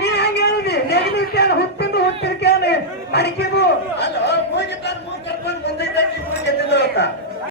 நீ அங்கே நெகிழ்ச்சியான hood hood இருக்கேன் மடிக்க